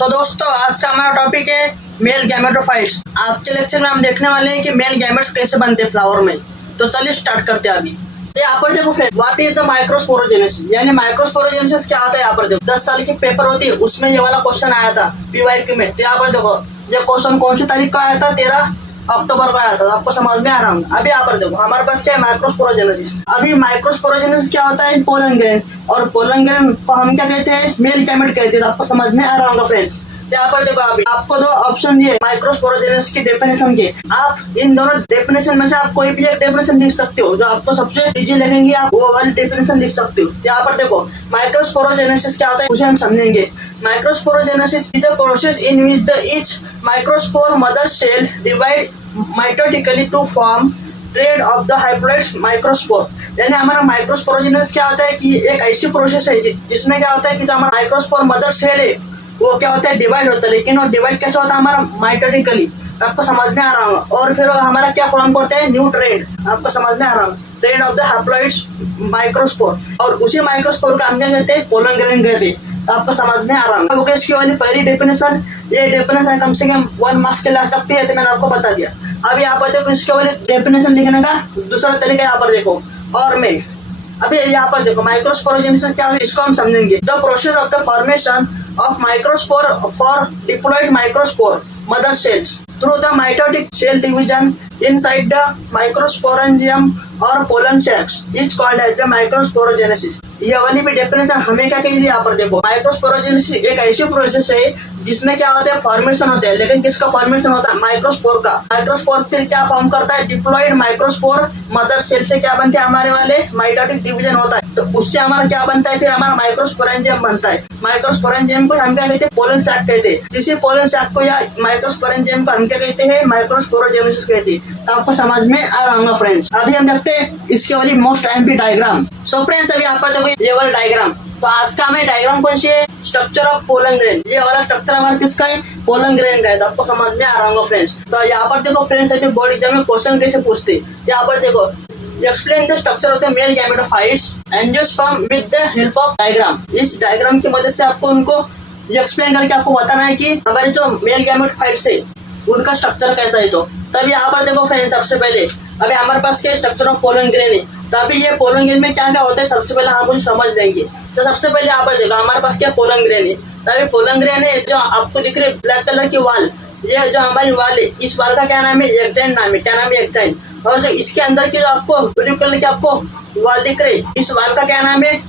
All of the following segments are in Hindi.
दोस्तों, आज का हमारा टॉपिक है मेल गैमेटोफाइट्स। आज के लेक्चर में हम देखने वाले हैं कि मेल गैमेट्स कैसे बनते हैं फ्लावर में। तो चलिए स्टार्ट करते हैं अभी। तो यहाँ पर देखो friend, what is the microsporogenesis, यानी माइक्रोस्पोरोजेनेसिस क्या होता है। यहाँ पर देखो 10 साल की पेपर होती है, उसमें ये वाला क्वेश्चन आया था PYQ में। तो यहाँ पर देखो ये क्वेश्चन कौन सी तारीख का आया था, 13 अक्टूबर को आया था। आपको समझ में आ रहा हूँ। अभी यहाँ पर देखो हमारे पास क्या है, माइक्रोस्पोरोजेनेसिस। अभी माइक्रोस्पोरोजेनेसिस क्या होता है, पोलन ग्रेन, और पोलन ग्रेन को हम क्या कहते हैं, मेल गैमेट कहते हैं। तो आपको समझ में आ रहा होगा फ्रेंड्स। यहाँ पर देखो अभी आपको दो ऑप्शन दिए माइक्रोस्पोरोजेनेसिस की डेफिनेशन के। आप इन दोनों डेफिनेशन में से आप कोई भी एक डेफिनेशन लिख सकते हो, जो आपको सबसे इजी लगेंगे आप वो वाली डेफिनेशन लिख सकते हो। यहाँ पर देखो माइक्रोस्पोरोजेनेसिस क्या होता है उसे हम समझेंगे। Microsporogenesis is a process in which the each microspore mother cell divide mitotically to form tetrad of the haploids microspore. यानी हमारा माइक्रोस्पोरोजेनेसिस क्या होता है कि एक ऐसी प्रोसेस है जिसमें क्या होता है कि जो हमारा माइक्रोस्पोर मदर सेल है वो क्या होता है, डिवाइड होता है। लेकिन वो डिवाइड कैसे होता है, हमारा माइटोटिकली। आपको समझ में आ रहा होगा। और फिर हमारा क्या फॉर्म करते हैं, न्यू ट्रेड। आपको समझ में आ रहा होगा, trade of the haploids microspore. और उसी माइक्रोस्पोर का हम क्या कहते हैं, पोलन ग्रेन कहते हैं। तो आपको समझ में आ रहा होगा। क्योंकि इसकी वाली पहली डेफिनेशन, ये डेफिनेशन कम से कम 1 मार्क्स के ला सकती है, तो मैंने आपको बता दिया। अब यहाँ पर देखो इसके वाली डेफिनेशन लिखने का दूसरा तरीका यहाँ पर देखो, और मेल। अभी यहाँ पर देखो माइक्रोस्पोरोजेनेसिस क्या है, इसको हम समझेंगे। The process of the formation of microspore for diploid microspore mother cells through the mitotic cell division inside the microsporangium or pollen sacs is called as the microsporogenesis। ये वाली भी डेफिनेशन हमें क्या कही, यहाँ पर देखो माइक्रोस्पोरोजेनेसिस एक ऐसी प्रोसेस है जिसमें क्या होता है, फॉर्मेशन होता है। लेकिन किसका फॉर्मेशन होता है, माइक्रोस्पोर का। माइक्रोस्पोर फिर क्या फॉर्म करता है, डिप्लॉइड माइक्रोस्पोर मदर सेल से क्या बनते हैं, हमारे वाले माइटोटिक डिवीजन होता है। तो उससे हमारा क्या बनता है, फिर हमारा माइक्रोस्पोरेंजियम बनता है। माइक्रोस्पोरेंजियम को हम क्या कहते हैं, पोलन सैक कहते हैं। इसी पोलन सैक को या माइक्रोस्पोरेंजियम को हम क्या कहते हैं, माइक्रोस्पोरोजेनेसिस कहते हैं। तो आपको समझ में आ रहा होगा फ्रेंड्स। अभी हम देखते हैं इसके वाली most MP diagram. So friends, अभी यहाँ पर देखो ये वाला डायग्राम। तो आज का हमें डायग्राम कौन सी है, स्ट्रक्चर ऑफ पोलन ग्रेन। ये वाला स्ट्रक्चर हमारा किसका है, पोलन ग्रेन का है। तो आपको समझ में आ रहा होगा फ्रेंड्स। तो यहाँ पर देखो फ्रेंड्स, अभी बोर्ड एग्जाम में क्वेश्चन कैसे पूछते हैं। यहाँ पर देखो explain the structure of the male gametophytes angiosperm with the help of diagram. इस डायग्राम की मदद से आपको उनको एक्सप्लेन करके आपको बताना है कि हमारे जो मेल गैमेटोफाइट्स है उनका स्ट्रक्चर कैसा है। तो तभी यहाँ पर देखो फ्रेंड्स, सबसे पहले अभी हमारे पास क्या स्ट्रक्चर ऑफ पोलन ग्रेन है। तो अभी ये पोलन ग्रेन में क्या क्या होता है, सबसे पहले हम कुछ समझ लेंगे। तो सबसे पहले यहाँ पर देखो हमारे पास क्या पोलन ग्रेन है। तो अभी पोलन ग्रेन है जो आपको दिख रही है ब्लैक कलर की वाल, ये जो हमारी वाल है, इस वाल का क्या नाम है, एक्जाइन नाम है। क्या नाम है, एक्जाइन। और जो इसके अंदर की जो आपको ब्लू कलर की आपको वाल दिख रही है, इस वाल का क्या नाम है,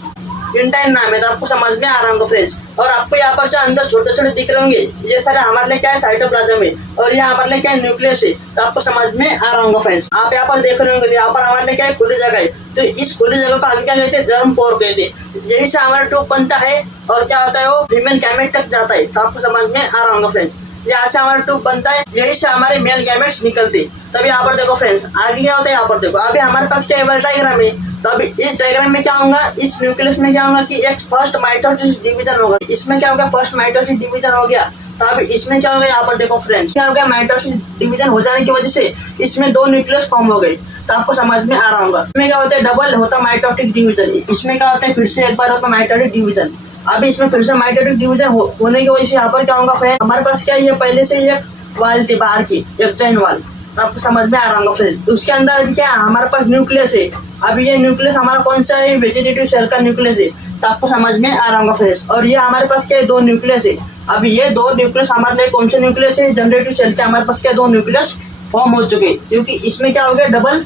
इंटाइन नाम है। तो आपको समझ में आ रहा होगा फ्रेंड्स। और आपको यहाँ पर जो अंदर छोटे छोटे दिख रहे होंगे, ये सारे हमारे लिए क्या है, साइटोप्लाज्म है। और ये हमारे लिए क्या है, न्यूक्लियस है। तो आपको समझ में आ रहा होगा फ्रेंड्स। आप यहाँ पर देख रहे होंगे, यहाँ पर हमारे लिए क्या है, खुली जगह है। तो इस खुली जगह को हम क्या कहते हैं, जर्म पोर कहते हैं। यही से हमारा ट्यूब बनता है और क्या होता है, वो फीमेल गैमेट तक जाता है। तो आपको समझ में आ रहा होगा फ्रेंड्स। यहाँ से हमारा ट्यूब बनता है, यही से हमारे मेल गैमेट्स निकलते। तभी यहाँ पर देखो फ्रेंड्स, आगे क्या होता है, यहाँ पर देखो अभी हमारे पास क्या है, डायग्राम है। तो अभी इस डायग्राम में क्या होगा, इस न्यूक्लियस में क्या होगा कि एक फर्स्ट माइटोसिस डिवीजन होगा। इसमें क्या होगा, फर्स्ट माइटोसिस डिवीजन हो गया। तो अभी इसमें क्या होगा, यहाँ पर देखो फ्रेंड्स, क्या हो गया, माइटोसिस डिवीजन हो जाने की वजह से इसमें 2 न्यूक्लियस फॉर्म हो गए। तो आपको समझ में आ रहा होगा। इसमें क्या होता है, डबल होता माइटोटिक डिवीजन। इसमें क्या होता है, फिर से एक बार होता माइटोटिक डिवीजन। अभी इसमें फिर से माइटोटिक डिवीजन होने की वजह से यहाँ पर क्या होगा फ्रेंड, हमारे पास क्या है, पहले से ये वाल थी बाहर की, एक्जाइन वाल। आपको समझ में आ रहा होगा फ्रेंड। उसके अंदर अभी क्या है, हमारे पास न्यूक्लियस है। अभी ये न्यूक्लियस हमारा कौन सा है, वेजिटेटिव सेल का न्यूक्लियस है। तो आपको समझ में आ रहा होगा फ्रेंड्स। और ये हमारे पास क्या है, 2 न्यूक्लियस है। अभी ये 2 न्यूक्लियस हमारे लिए कौन से न्यूक्लियस है, जनरेटिव सेल के हमारे पास क्या 2 न्यूक्लियस फॉर्म हो चुके, क्योंकि इसमें क्या हो गया, डबल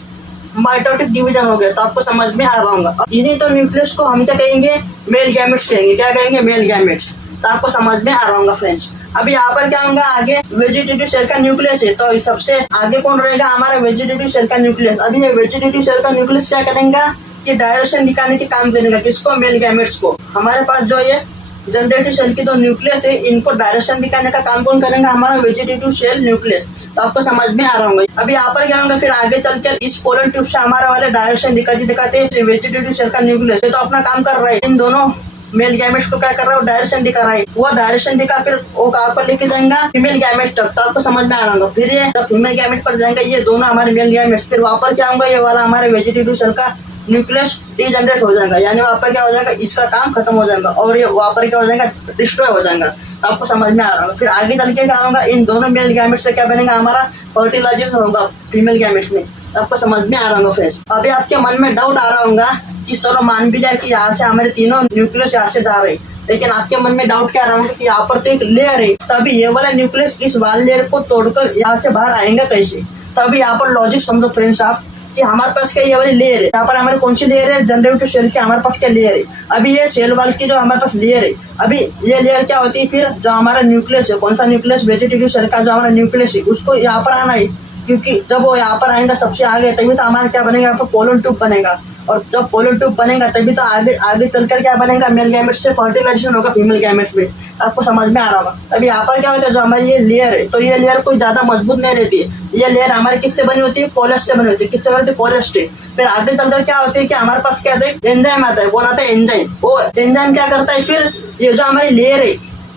माइटोटिक डिवीजन हो गया। तो आपको समझ में आ रहा होगा। इन्हीं 2 न्यूक्लियस को हम क्या कहेंगे, मेल गैमेट्स कहेंगे। क्या कहेंगे, मेल गैमेट्स। तो आपको समझ में आ रहा होगा फ्रेंड्स। अभी यहाँ पर क्या होगा, आगे वेजिटेटिव सेल का न्यूक्लियस है। तो सबसे आगे कौन रहेगा, हमारा वेजिटेटिव सेल का न्यूक्लियस। अभी ये वेजिटेटिव सेल का न्यूक्लियस क्या करेगा कि डायरेक्शन दिखाने के काम करेगा, किसको, मेल गैमेट्स को। हमारे पास जो ये जनरेटिव सेल की 2 न्यूक्लियस है, इनको डायरेक्शन दिखाने का काम कौन करेगा, हमारा वेजिटेटिव सेल न्यूक्लियस। तो आपको समझ में आ रहा होगा। अभी यहाँ पर क्या होगा, फिर आगे चल के इस पोलन ट्यूब से हमारा वाले डायरेक्शन दिखाते दिखाते वेजिटेटिव सेल का न्यूक्लियस तो अपना काम कर रहा है। इन दोनों मेल गैमेट्स को क्या कर रहा है, डायरेक्शन दिखा रहा है। वो डायरेक्शन दिखा फिर वो कहाँ पर लेके जाएगा, फीमेल गैमेट तक। तो आपको समझ में आ रहा होगा। फिर ये फीमेल गैमेट पर जाएंगे, ये दोनों हमारे मेल गैमेट्स। फिर वहाँ पर क्या होगा, ये वाला हमारे वेजिटेटिव सेल का न्यूक्लियस डीजनरेट हो जाएगा, यानी वहाँ पर क्या हो जाएगा, इसका काम खत्म हो जाएगा और ये वहाँ पर क्या हो जाएगा, डिस्ट्रॉय हो जाएगा। आपको समझ में आ रहा होगा। फिर आगे चल के क्या होगा, इन दोनों मेल गैमेट से क्या बनेगा, हमारा फर्टिलाइजेशन होगा फीमेल गैमेट में। आपको समझ में आ रहा होगा फ्रेंड्स। अभी आपके मन में डाउट आ रहा होगा कि चलो मान भी जाए कि यहाँ से हमारे तीनों न्यूक्लियस यहाँ से जा रहे, लेकिन आपके मन में डाउट क्या आ रहा होगा कि यहाँ पर तो एक लेयर है, तभी ये वाला न्यूक्लियस इस वाले लेयर को तोड़कर यहाँ से बाहर आएंगे कैसे। तभी यहाँ पर लॉजिक समझो फ्रेंड्स आप कि हमारे पास क्या ये वाली लेयर है, यहाँ पर हमारी कौन सी लेयर है, जनरेटिव सेल की हमारे पास क्या लेयर है। अभी ये सेल वाल की जो हमारे पास लेयर है, अभी ये लेयर क्या होती है, फिर जो हमारा न्यूक्लियस है, कौन सा न्यूक्लियस, वेजिटेटिव सेल का जो हमारा न्यूक्लियस है, उसको यहाँ पर आना है, क्योंकि जब वो यहाँ पर आएगा सबसे आगे, तभी तो हमारा क्या बनेगा, यहाँ पर पोलन ट्यूब बनेगा, और जब पोलन ट्यूब बनेगा तभी तो आगे आगे चलकर क्या बनेगा, मेल गैमेट से फर्टिलाइजेशन होगा फीमेल गैमेट में। आपको समझ में आ रहा होगा। अभी यहाँ पर क्या होता है, जो हमारी ये लेयर है, तो ये लेयर कोई ज्यादा मजबूत नहीं रहती है। ये लेयर हमारी किससे बनी होती है, कोलेस्ट से बनी होती है। किससे बनी होती है, कोलेस्ट से। फिर आगे चलकर क्या होती है कि हमारे पास क्या आता है, एंजाइम आता है। कौन आता है, एंजाइम। वो एंजाइम क्या करता है, फिर ये जो हमारी लेयर है,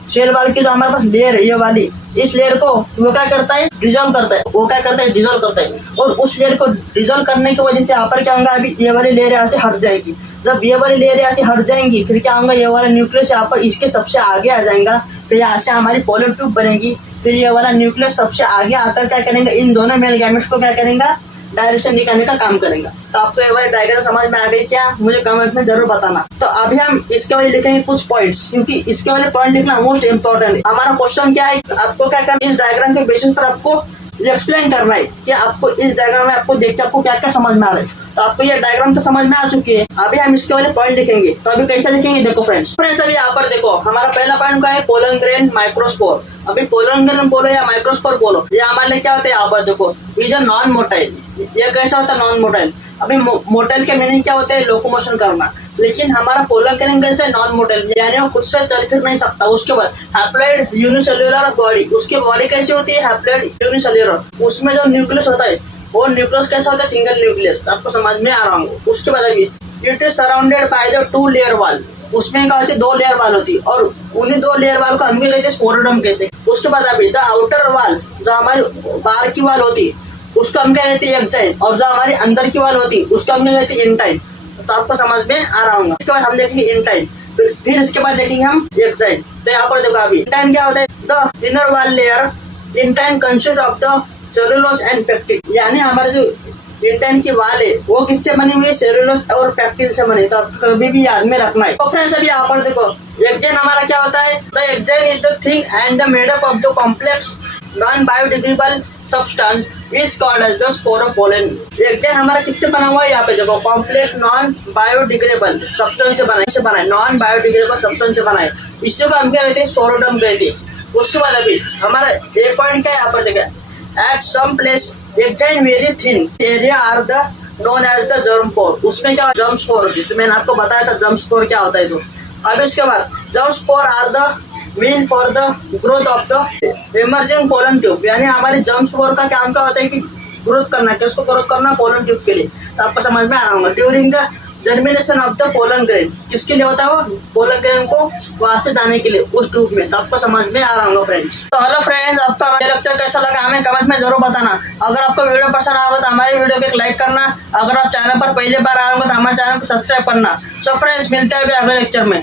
सेल वाल की जो हमारे पास लेयर है, ये वाली, इस लेयर को वो क्या करता है, डिजोल्व करता है। वो क्या करता है, डिजोल्व करता है। और उस लेयर को डिजोल्व करने की वजह से यहाँ पर क्या होगा, अभी ये वाली लेयर यहाँ से हट जाएगी। जब ये वाली लेयर यहाँ से हट जाएंगी, फिर क्या होगा, ये वाला न्यूक्लियस यहाँ पर इसके सबसे आगे आ जाएगा। फिर यहाँ से हमारी पोलन ट्यूब बनेगी। फिर ये वाला न्यूक्लियस सबसे आगे आकर क्या करेंगे, इन दोनों मेल गैमेट्स को क्या करेगा, डायरेक्शन दिखाने का काम करेगा। तो आपको ये वाली डायग्राम समझ में आ गई क्या, मुझे कमेंट में जरूर बताना। तो अभी हम इसके वाले लिखेंगे कुछ पॉइंट्स, क्योंकि इसके वाले पॉइंट लिखना मोस्ट इंपॉर्टेंट है। हमारा क्वेश्चन क्या है, आपको क्या करना, इस डायग्राम के बेसिस पर आपको एक्सप्लेन करना है कि आपको इस डायग्राम में आपको देख के आपको क्या क्या समझ में आ रहा है। तो आपको ये डायग्राम तो समझ में आ चुकी है। अभी हम इसके वाले पॉइंट लिखेंगे। तो अभी कैसे लिखेंगे, देखो फ्रेंड्स। अभी यहाँ पर देखो, हमारा पहला पॉइंट क्या है, पोलन ग्रेन माइक्रोस्पोर। अभी पोलन ग्रेन बोलो या माइक्रोस्पोर बोलो, ये हमारे लिए क्या होता है, यहाँ पर देखो, इज अ नॉन मोटाइल। ये कैसा होता है, नॉन मोटाइल। अभी मोटाइल के मीनिंग क्या होता है, लोकोमोशन करना। लेकिन हमारा पोलन ग्रेन कैसे है, नॉन मोटाइल, यानी वो खुद से चल फिर नहीं सकता। उसके बाद हैप्लॉइड यूनिसेल्युलर बॉडी, उसकी बॉडी कैसी होती है, हैप्लॉइड यूनिसेल्युलर। उसमें जो न्यूक्लियस होता है, वो न्यूक्लियस कैसा होता है, सिंगल न्यूक्लियस। आपको समझ में आ रहा हूँ। उसके बाद अभी it is surrounded by the 2 layer wall. उसमें क्या होती है, 2 लेयर वाल होती है, और उन्हीं 2 लेयर वाल को हम भी कहते हैं स्पोरोडम कहते हैं। उसके बाद अभी द आउटर वाल, जो हमारी बाहर की वाल होती है, उसको हम क्या कहते हैं, एक्साइन। और जो हमारी अंदर की वाल होती है, उसको हम क्या कहते हैं, इंटाइन। तो आपको समझ में आ रहा होगा। इसके बाद हम देखेंगे इंटाइन, फिर इसके बाद देखेंगे हम एक्साइन। तो यहाँ पर देखो, अभी इंटाइन क्या होता है, द इनर वाल layer intine consist of the cellulose and pectin. यानी हमारे जो इंटाइन की वाल है, वो किससे बनी हुई है, सेलुलोज और पेक्टिन से बनी। तो कभी भी याद में रखना है। तो फ्रेंड्स अभी यहाँ पर देखो, एक्साइन हमारा क्या होता है, the exine is the thing and the made up of the complex non biodegradable substance is called as the sporopollenin. Exine हमारा किससे बना हुआ है, यहाँ पे देखो, कॉम्प्लेक्स नॉन बायोडिग्रेडेबल सब्सटेंस से बना है, नॉन बायोडिग्रेडेबल सब्सटेंस से बना है। इससे हम क्या कहते हैं, स्पोरोडम कहते हैं। उसके बाद अभी हमारा एक पॉइंट क्या है, यहाँ पर देखा, at some place exine very thin area are the known as the germ spore. उसमें क्या जर्म स्पोर होती है, तो मैंने आपको बताया था जर्म स्पोर क्या होता है। तो अब इसके बाद germ spore are the mean for the growth of the emerging pollen tube. यानी हमारे जर्म स्पोर का काम क्या होता है कि ग्रोथ करना, किसको ग्रोथ करना, पोलन ट्यूब के लिए। तो आपको समझ में आ रहा होगा। During the germination of the pollen grain, किसके लिए होता है वो, पोलन ग्रेन को वहां से जाने के लिए उस ट्यूब में। तो आपको समझ में आ रहा होगा फ्रेंड्स। तो हेलो फ्रेंड्स, आपका हमारा लेक्चर कैसा लगा हमें कमेंट में जरूर बताना। अगर आपको वीडियो पसंद आएगा तो हमारे वीडियो को एक लाइक करना। अगर आप चैनल पर पहली बार आए होंगे तो हमारे चैनल को सब्सक्राइब करना। सो फ्रेंड्स, मिलते हैं अगले लेक्चर में।